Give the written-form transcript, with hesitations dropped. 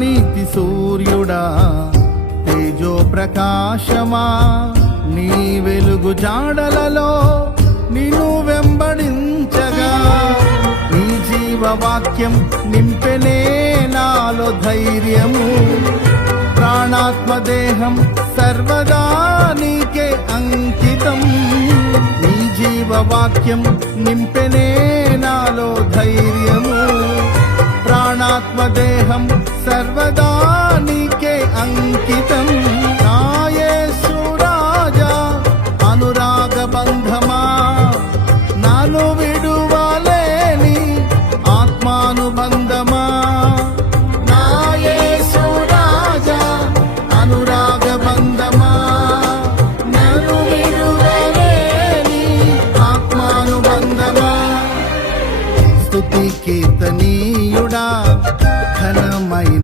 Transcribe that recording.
నీతి సూర్యుడా తేజో ప్రకాశమా నీ వెలుగు జాడలలో నిన్ను వెంబడించగా నీ జీవవాక్యం నింపెనే నాలో ధైర్యము ప్రాణాత్మదేహం సర్వదా నీకే అంకితం నీ జీవవాక్యం నింపెనే నాలో ధైర్యము ప్రాణాత్మదేహం